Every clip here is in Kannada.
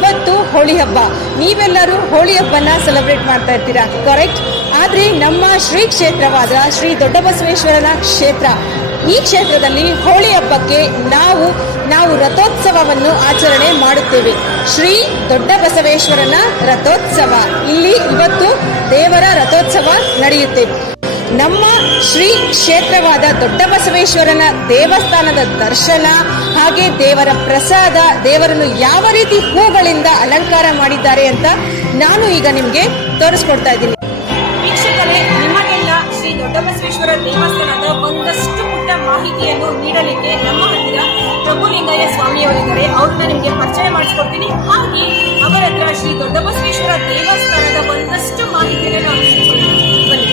ಇವತ್ತು ಹೋಳಿ ಹಬ್ಬ. ನೀವೆಲ್ಲರೂ ಹೋಳಿ ಹಬ್ಬನ ಸೆಲೆಬ್ರೇಟ್ ಮಾಡ್ತಾ ಇರ್ತೀರಾ, ಕರೆಕ್ಟ್? ಆದ್ರೆ ನಮ್ಮ ಶ್ರೀ ಕ್ಷೇತ್ರವಾದ ಶ್ರೀ ದೊಡ್ಡ ಬಸವೇಶ್ವರನ ಕ್ಷೇತ್ರ, ಈ ಕ್ಷೇತ್ರದಲ್ಲಿ ಹೋಳಿ ಹಬ್ಬಕ್ಕೆ ನಾವು ರಥೋತ್ಸವವನ್ನು ಆಚರಣೆ ಮಾಡುತ್ತೇವೆ. ಶ್ರೀ ದೊಡ್ಡ ಬಸವೇಶ್ವರನ ರಥೋತ್ಸವ. ಇಲ್ಲಿ ಇವತ್ತು ದೇವರ ರಥೋತ್ಸವ ನಡೆಯುತ್ತೆ. ನಮ್ಮ ಶ್ರೀ ಕ್ಷೇತ್ರವಾದ ದೊಡ್ಡ ಬಸವೇಶ್ವರನ ದೇವಸ್ಥಾನದ ದರ್ಶನ, ಹಾಗೆ ದೇವರ ಪ್ರಸಾದ, ದೇವರನ್ನು ಯಾವ ರೀತಿ ಹೂಗಳಿಂದ ಅಲಂಕಾರ ಮಾಡಿದ್ದಾರೆ ಅಂತ ನಾನು ಈಗ ನಿಮಗೆ ತೋರಿಸ್ಕೊಡ್ತಾ ಇದ್ದೀನಿ. ವೀಕ್ಷಕರೇ, ನಿಮಗೆಲ್ಲ ಶ್ರೀ ದೊಡ್ಡ ಬಸವೇಶ್ವರ ದೇವಸ್ಥಾನದ ಒಂದಷ್ಟು ಪುಟ್ಟ ಮಾಹಿತಿಯನ್ನು ನೀಡಲಿಕ್ಕೆ ನಮ್ಮ ಹತ್ತಿರ ಪ್ರಭುಲಿಂಗಯ್ಯ ಸ್ವಾಮಿಯವರಿದ್ದಾರೆ. ಅವ್ರನ್ನ ನಿಮಗೆ ಪರಿಚಯ ಮಾಡಿಸ್ಕೊಡ್ತೀನಿ. ಹಾಗೆ ಅವರ ಹತ್ರ ಶ್ರೀ ದೊಡ್ಡ ಬಸವೇಶ್ವರ ದೇವಸ್ಥಾನದ ಒಂದಷ್ಟು ಮಾಹಿತಿಯನ್ನು ನಾವು ಬನ್ನಿ.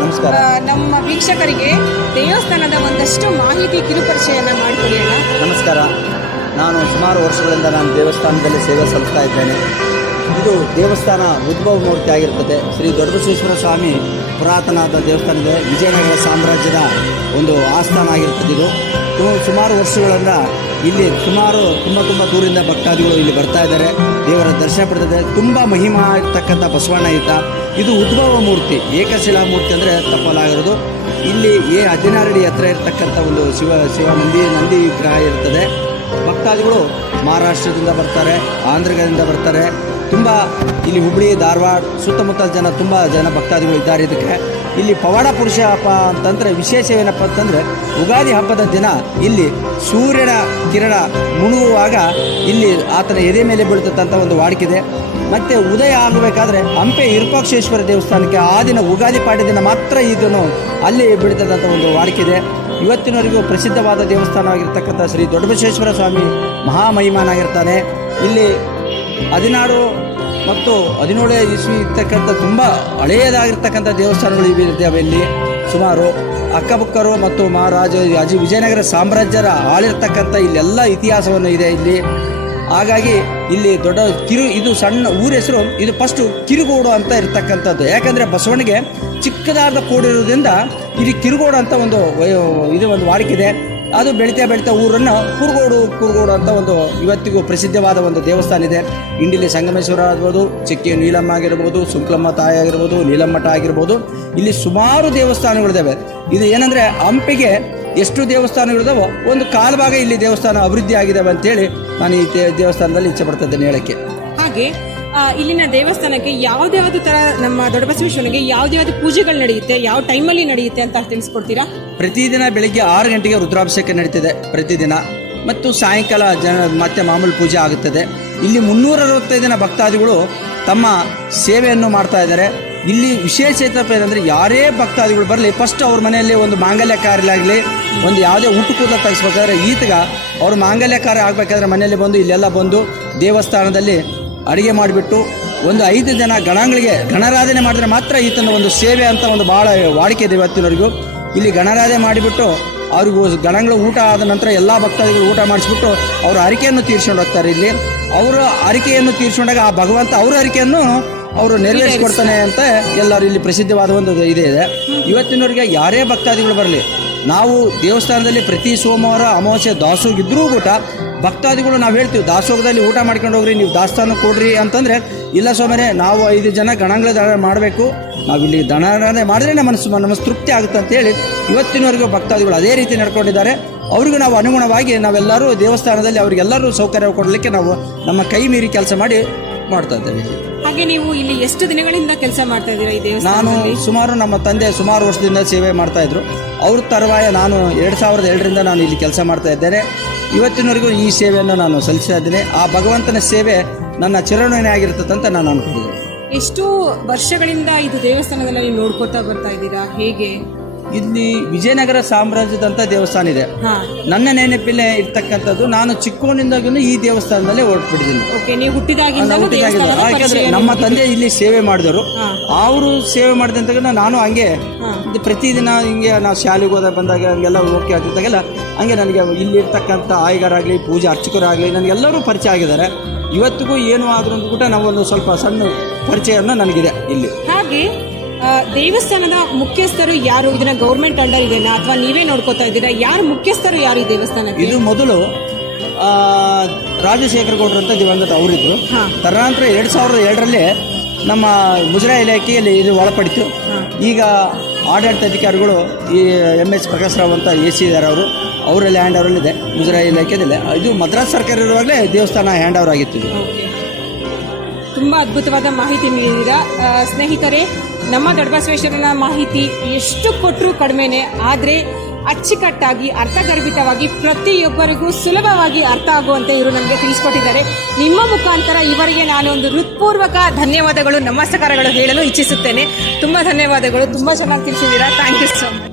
ನಮಸ್ಕಾರ. ನಮ್ಮ ವೀಕ್ಷಕರಿಗೆ ದೇವಸ್ಥಾನದ ಒಂದಷ್ಟು ಮಾಹಿತಿ ಕಿರುಪರಿಚಯನ ಮಾಡಿಕೊಡಿ ಅಣ್ಣ. ನಮಸ್ಕಾರ. ನಾನು ಸುಮಾರು ವರ್ಷಗಳಿಂದ ನಾನು ದೇವಸ್ಥಾನದಲ್ಲಿ ಸೇವೆ ಸಲ್ಲಿಸ್ತಾ ಇದ್ದೇನೆ. ಇದು ದೇವಸ್ಥಾನ ಉದ್ಭವ ಮೂರ್ತಿ ಆಗಿರ್ತದೆ. ಶ್ರೀ ದೊಡ್ಡಬಸವೇಶ್ವರ ಸ್ವಾಮಿ ಪುರಾತನವಾದ ದೇವಸ್ಥಾನದ ವಿಜಯನಗರ ಸಾಮ್ರಾಜ್ಯದ ಒಂದು ಆಸ್ಥಾನ ಆಗಿರ್ತದೆ. ಇದು ಸುಮಾರು ವರ್ಷಗಳಿಂದ ಇಲ್ಲಿ ಸುಮಾರು ತುಂಬ ದೂರಿಂದ ಭಕ್ತಾದಿಗಳು ಇಲ್ಲಿ ಬರ್ತಾ ಇದ್ದಾರೆ, ದೇವರ ದರ್ಶನ ಪಡೆದಿದೆ. ತುಂಬ ಮಹಿಮಾ ಇರ್ತಕ್ಕಂಥ ಬಸವಣ್ಣ ಈತ. ಇದು ಉದ್ಭವ ಮೂರ್ತಿ, ಏಕಶಿಲಾ ಮೂರ್ತಿ ಅಂದರೆ ತಪ್ಪಲಾಗಿರೋದು. ಇಲ್ಲಿ 16 ಅಡಿ ಎತ್ತರ ಇರತಕ್ಕಂಥ ಒಂದು ಶಿವ ನಂದಿ ವಿಗ್ರಹ ಇರ್ತದೆ. ಭಕ್ತಾದಿಗಳು ಮಹಾರಾಷ್ಟ್ರದಿಂದ ಬರ್ತಾರೆ, ಆಂಧ್ರದಿಂದ ಬರ್ತಾರೆ. ತುಂಬ ಇಲ್ಲಿ ಹುಬ್ಬಳ್ಳಿ, ಧಾರವಾಡ ಸುತ್ತಮುತ್ತ ತುಂಬ ಜನ ಭಕ್ತಾದಿಗಳು ಇದ್ದಾರೆ. ಇದಕ್ಕೆ ಇಲ್ಲಿ ಪವಾಡ ಪುರುಷ ಹಬ್ಬ ಅಂತಂದರೆ ವಿಶೇಷ ಏನಪ್ಪ ಅಂತಂದರೆ, ಯುಗಾದಿ ಹಬ್ಬದ ದಿನ ಇಲ್ಲಿ ಸೂರ್ಯನ ಕಿರಣ ಮುಳುಗುವಾಗ ಇಲ್ಲಿ ಆತನ ಎದೆ ಮೇಲೆ ಬೀಳ್ತಕ್ಕಂಥ ಒಂದು ವಾಡಿಕೆ. ಮತ್ತು ಉದಯ ಆಗಬೇಕಾದ್ರೆ ಹಂಪೆ ವಿರೂಪಾಕ್ಷೇಶ್ವರ ದೇವಸ್ಥಾನಕ್ಕೆ ಆ ದಿನ ಯುಗಾದಿ ಪಾಡ್ಯ ದಿನ ಮಾತ್ರ ಇದನ್ನು ಅಲ್ಲಿ ಬೀಳ್ತಕ್ಕಂಥ ಒಂದು ವಾಡಿಕೆ. ಇವತ್ತಿನವರೆಗೂ ಪ್ರಸಿದ್ಧವಾದ ದೇವಸ್ಥಾನವಾಗಿರ್ತಕ್ಕಂಥ ಶ್ರೀ ದೊಡ್ಡಬಸವೇಶ್ವರ ಸ್ವಾಮಿ ಮಹಾಮಹಿಮಾನಾಗಿರ್ತಾನೆ. ಇಲ್ಲಿ 16 ಮತ್ತು 17 ಇಸ್ವಿ ಇರ್ತಕ್ಕಂಥ ತುಂಬ ಹಳೆಯದಾಗಿರ್ತಕ್ಕಂಥ ದೇವಸ್ಥಾನಗಳು ಇದ್ದಾವೆ. ಇಲ್ಲಿ ಸುಮಾರು ಅಕ್ಕಬುಕ್ಕರು ಮತ್ತು ಮಹಾರಾಜ ವಿಜಯನಗರ ಸಾಮ್ರಾಜ್ಯರ ಆಳಿರ್ತಕ್ಕಂಥ ಇಲ್ಲೆಲ್ಲ ಇತಿಹಾಸವನ್ನು ಇದೆ ಇಲ್ಲಿ. ಹಾಗಾಗಿ ಇಲ್ಲಿ ಇದು ಸಣ್ಣ ಊರ ಹೆಸರು, ಇದು ಫಸ್ಟು ಕಿರುಗೋಡು ಅಂತ ಇರ್ತಕ್ಕಂಥದ್ದು. ಯಾಕಂದರೆ ಬಸವಣ್ಣಿಗೆ ಚಿಕ್ಕದಾದ ಕೋಡಿರೋದ್ರಿಂದ ಇಲ್ಲಿ ಕಿರುಗೋಡು ಅಂತ ಒಂದು ವಾಡಿಕೆ. ಅದು ಬೆಳೀತಾ ಊರನ್ನು ಕುರುಗೋಡು ಅಂತ ಒಂದು ಇವತ್ತಿಗೂ ಪ್ರಸಿದ್ಧವಾದ ಒಂದು ದೇವಸ್ಥಾನ ಇದೆ. ಇಂಡಿಲಿ ಸಂಗಮೇಶ್ವರ ಆಗ್ಬೋದು, ಚೆಕ್ಕಿ ನೀಲಮ್ಮ ಆಗಿರ್ಬೋದು, ಸುಂಕ್ಲಮ್ಮ ತಾಯಿ ಆಗಿರ್ಬೋದು, ನೀಲಮ್ಮಠ ಆಗಿರ್ಬೋದು, ಇಲ್ಲಿ ಸುಮಾರು ದೇವಸ್ಥಾನಗಳಿದ್ದಾವೆ. ಇದು ಏನಂದರೆ ಹಂಪಿಗೆ ಎಷ್ಟು ದೇವಸ್ಥಾನಗಳಿದಾವೋ ಒಂದು ಕಾಲಭಾಗ ಇಲ್ಲಿ ದೇವಸ್ಥಾನ ಅಭಿವೃದ್ಧಿ ಆಗಿದ್ದಾವೆ ಅಂತೇಳಿ ನಾನು ಈ ದೇವಸ್ಥಾನದಲ್ಲಿ ಇಚ್ಛೆ ಪಡ್ತಾ ಇದ್ದೇನೆ ಹೇಳಕ್ಕೆ. ಹಾಗೆ ಇಲ್ಲಿನ ದೇವಸ್ಥಾನಕ್ಕೆ ಯಾವ್ದು ತರ ನಮ್ಮ ದೊಡ್ಡಬಸವೇಶ್ವರನಿಗೆ ಯಾವ್ದು ಪೂಜೆಗಳು ನಡೆಯುತ್ತೆ, ಯಾವ ಟೈಮಲ್ಲಿ ನಡೆಯುತ್ತೆ ಅಂತ ತಿಳಿಸ್ಕೊಡ್ತೀರಾ? ಪ್ರತಿದಿನ ಬೆಳಿಗ್ಗೆ 6 ಗಂಟೆಗೆ ರುದ್ರಾಭಿಷೇಕ ನಡೀತದೆ ಪ್ರತಿದಿನ, ಮತ್ತು ಸಾಯಂಕಾಲ ಮತ್ತೆ ಮಾಮೂಲು ಪೂಜೆ ಆಗುತ್ತದೆ. ಇಲ್ಲಿ 365 ದಿನ ಭಕ್ತಾದಿಗಳು ತಮ್ಮ ಸೇವೆಯನ್ನು ಮಾಡ್ತಾ ಇದ್ದಾರೆ. ಇಲ್ಲಿ ವಿಶೇಷ ಏನಂದರೆ, ಯಾರೇ ಭಕ್ತಾದಿಗಳು ಬರಲಿ, ಫಸ್ಟ್ ಅವ್ರ ಮನೆಯಲ್ಲಿ ಒಂದು ಮಾಂಗಲ್ಯ ಕಾರ್ಯ ಆಗಲಿ, ಒಂದು ಯಾವುದೇ ಊಟ ಕೂದಲ ತೆಗಿಸ್ಬೇಕಾದ್ರೆ ಈತಗ ಅವ್ರ ಮಾಂಗಲ್ಯ ಕಾರ್ಯ ಆಗಬೇಕಾದ್ರೆ ಮನೆಯಲ್ಲಿ ಬಂದು ಇಲ್ಲೆಲ್ಲ ಬಂದು ದೇವಸ್ಥಾನದಲ್ಲಿ ಅಡುಗೆ ಮಾಡಿಬಿಟ್ಟು ಒಂದು 5 ಜನ ಗಣಗಳಿಗೆ ಗಣರಾಧನೆ ಮಾಡಿದ್ರೆ ಮಾತ್ರ ಈತನ ಒಂದು ಸೇವೆ ಅಂತ ಒಂದು ಭಾಳ ವಾಡಿಕೆ ಇದೆ ಇವತ್ತಿನವರೆಗೂ. ಇಲ್ಲಿ ಗಣರಾಧನೆ ಮಾಡಿಬಿಟ್ಟು ಅವ್ರಿಗೂ ಗಣಗಳ ಊಟ ಆದ ನಂತರ ಎಲ್ಲ ಭಕ್ತಾದಿಗಳು ಊಟ ಮಾಡಿಸ್ಬಿಟ್ಟು ಅವ್ರ ಹರಕೆಯನ್ನು ತೀರ್ಸ್ಕೊಂಡು ಹೋಗ್ತಾರೆ. ಇಲ್ಲಿ ಅವರ ಹರಕೆಯನ್ನು ತೀರ್ಸ್ಕೊಂಡಾಗ ಆ ಭಗವಂತ ಅವ್ರ ಹರಕೆಯನ್ನು ಅವರು ನೆರವೇರಿಸ್ಕೊಡ್ತಾನೆ ಅಂತ ಎಲ್ಲರೂ ಇಲ್ಲಿ ಪ್ರಸಿದ್ಧವಾದ ಒಂದು ಇದೆ. ಇವತ್ತಿನವರೆಗೆ ಯಾರೇ ಭಕ್ತಾದಿಗಳು ಬರಲಿ, ನಾವು ದೇವಸ್ಥಾನದಲ್ಲಿ ಪ್ರತಿ ಸೋಮವಾರ ಅಮಾವಾಸ್ಯೆ ದಾಸೋಗ ಇದ್ರೂ ಕೂಡ ಭಕ್ತಾದಿಗಳು ನಾವು ಹೇಳ್ತೀವಿ, ದಾಸೋಗದಲ್ಲಿ ಊಟ ಮಾಡ್ಕೊಂಡು ಹೋಗ್ರಿ, ನೀವು ದಾಸ್ತಾನ ಕೊಡ್ರಿ ಅಂತಂದರೆ, ಇಲ್ಲ ಸ್ವಾಮಿನೇ ನಾವು 5 ಜನ ಗಣಗಳ ದಾನ ಮಾಡಬೇಕು, ನಾವಿಲ್ಲಿ ದಾನ ಮಾಡಿದ್ರೆ ನಮ್ಮ ತೃಪ್ತಿ ಆಗುತ್ತೆ ಅಂತೇಳಿ ಇವತ್ತಿನವರೆಗೂ ಭಕ್ತಾದಿಗಳು ಅದೇ ರೀತಿ ನಡ್ಕೊಂಡಿದ್ದಾರೆ. ಅವ್ರಿಗೂ ನಾವು ಅನುಗುಣವಾಗಿ ನಾವೆಲ್ಲರೂ ದೇವಸ್ಥಾನದಲ್ಲಿ ಅವರಿಗೆಲ್ಲರೂ ಸೌಕರ್ಯ ಕೊಡಲಿಕ್ಕೆ ನಾವು ನಮ್ಮ ಕೈ ಮೀರಿ ಕೆಲಸ ಮಾಡ್ತಾ ಇದ್ದೇವೆ. ಹಾಗೆ ನೀವು ಇಲ್ಲಿ ಎಷ್ಟು ದಿನಗಳಿಂದ ಕೆಲಸ ಮಾಡ್ತಾ ಇದ್ದೀರಾ ಈ ದೇವಸ್ಥಾನದಲ್ಲಿ? ನಾನು ಸುಮಾರು ನಮ್ಮ ತಂದೆ ಸುಮಾರು ವರ್ಷದಿಂದ ಸೇವೆ ಮಾಡ್ತಾ ಇದ್ರು. ಅವ್ರ ತರುವಾಯ ನಾನು 2002ರಿಂದ ನಾನು ಇಲ್ಲಿ ಕೆಲಸ ಮಾಡ್ತಾ ಇದ್ದೇನೆ. ಇವತ್ತಿನವರೆಗೂ ಈ ಸೇವೆಯನ್ನು ನಾನು ಸಲ್ಲಿಸ್ತಾ ಇದ್ದೇನೆ. ಆ ಭಗವಂತನ ಸೇವೆ ನನ್ನ ಚಿರಋಣಿ ಆಗಿರ್ತದೆ ಅಂತ ನಾನು ಅನ್ಕೊಂಡಿದ್ದೇನೆ. ಎಷ್ಟು ವರ್ಷಗಳಿಂದ ಇದು ದೇವಸ್ಥಾನದಲ್ಲಿ ನೀವು ನೋಡ್ಕೊತಾ ಬರ್ತಾ ಇದ್ದೀರಾ, ಹೇಗೆ? ಇಲ್ಲಿ ವಿಜಯನಗರ ಸಾಮ್ರಾಜ್ಯದಂತ ದೇವಸ್ಥಾನ ಇದೆ. ನನ್ನ ನೆನಪಿಲ್ಲೇ ಇರ್ತಕ್ಕಂಥದ್ದು, ನಾನು ಚಿಕ್ಕವನಿಂದಾಗೂ ಈ ದೇವಸ್ಥಾನದಲ್ಲೇ ಯಾಕಂದ್ರೆ ನಮ್ಮ ತಂದೆ ಇಲ್ಲಿ ಸೇವೆ ಮಾಡಿದವರು, ಅವರು ಸೇವೆ ಮಾಡಿದಂತಾಗ ನಾನು ಹಂಗೆ ಪ್ರತಿದಿನ ಹಿಂಗೆ ನಾವು ಶಾಲೆಗೆ ಬಂದಾಗ ಹಂಗೆಲ್ಲ ಹೋಗಿ ಆಗ್ತಿದ್ದಾಗೆಲ್ಲ ಹಂಗೆ ನನಗೆ ಇಲ್ಲಿ ಇರ್ತಕ್ಕಂಥ ಆಯ್ಗಾರಾಗಲಿ, ಪೂಜೆ ಅರ್ಚಕರಾಗಲಿ, ನನಗೆಲ್ಲರೂ ಪರಿಚಯ ಆಗಿದ್ದಾರೆ. ಇವತ್ತಿಗೂ ಏನು ಆದ್ರೂ ಕೂಡ ನಾವೊಂದು ಸ್ವಲ್ಪ ಸಣ್ಣ ಪರಿಚಯನ ನನಗಿದೆ ಇಲ್ಲಿ. ಹಾಗೆ ದೇವಸ್ಥಾನದ ಮುಖ್ಯಸ್ಥರು ಯಾರು? ಇದನ್ನ ಗೌರ್ಮೆಂಟ್ ಅಂಡರ್ ಇದೆನಾ ಅಥವಾ ನೀವೇ ನೋಡ್ಕೋತಾ ಇದ್ದೀರಾ? ಯಾರು ಮುಖ್ಯಸ್ಥರು, ಯಾರು ಈ ದೇವಸ್ಥಾನ? ಇದು ಮೊದಲು ರಾಜಶೇಖರ ಗೌಡ್ರು ಅಂತ ದಿವಂಗತ ಅವರಿದ್ರು. ಹಾ. ತದನಂತರ 2002ರಲ್ಲಿ ನಮ್ಮ ಮುಜರಾಯಿ ಇಲಾಖೆಯಲ್ಲಿ ಇದು ಒಳಪಡಿತು. ಈಗ ಆಡಳಿತಾಧಿಕಾರಿಗಳು ಈ MS ಪ್ರಕಾಶ್ ರಾವ್ ಅಂತ AC ಇದ್ದಾರೆ, ಅವರಲ್ಲಿ ಹ್ಯಾಂಡ್ ಓವರಲ್ಲಿದೆ ಮುಜರಾಯಿ ಇಲಾಖೆಯಲ್ಲೇ. ಇದು ಮದ್ರಾಸ್ ಸರ್ಕಾರ ಇರುವಾಗಲೇ ದೇವಸ್ಥಾನ ಹ್ಯಾಂಡ್ ಓವರ್ ಆಗಿತ್ತು ಇದು. ತುಂಬ ಅದ್ಭುತವಾದ ಮಾಹಿತಿ ನೀಡಿದ್ದೀರಾ ಸ್ನೇಹಿತರೆ. ನಮ್ಮ ದೊಡ್ಡಬಸವೇಶ್ವರನ ಮಾಹಿತಿ ಎಷ್ಟು ಕೊಟ್ಟರೂ ಕಡಿಮೆನೆ, ಆದರೆ ಅಚ್ಚುಕಟ್ಟಾಗಿ ಅರ್ಥಗರ್ಭಿತವಾಗಿ ಪ್ರತಿಯೊಬ್ಬರಿಗೂ ಸುಲಭವಾಗಿ ಅರ್ಥ ಆಗುವಂತೆ ಇವರು ನಮಗೆ ತಿಳಿಸ್ಕೊಟ್ಟಿದ್ದಾರೆ. ನಿಮ್ಮ ಮುಖಾಂತರ ಇವರಿಗೆ ನಾನು ಒಂದು ಹೃತ್ಪೂರ್ವಕ ಧನ್ಯವಾದಗಳು, ನಮಸ್ಕಾರಗಳು ಹೇಳಲು ಇಚ್ಛಿಸುತ್ತೇನೆ. ತುಂಬ ಧನ್ಯವಾದಗಳು, ತುಂಬ ಚೆನ್ನಾಗಿ ತಿಳಿಸಿದ್ದೀರಾ. Thank you so much.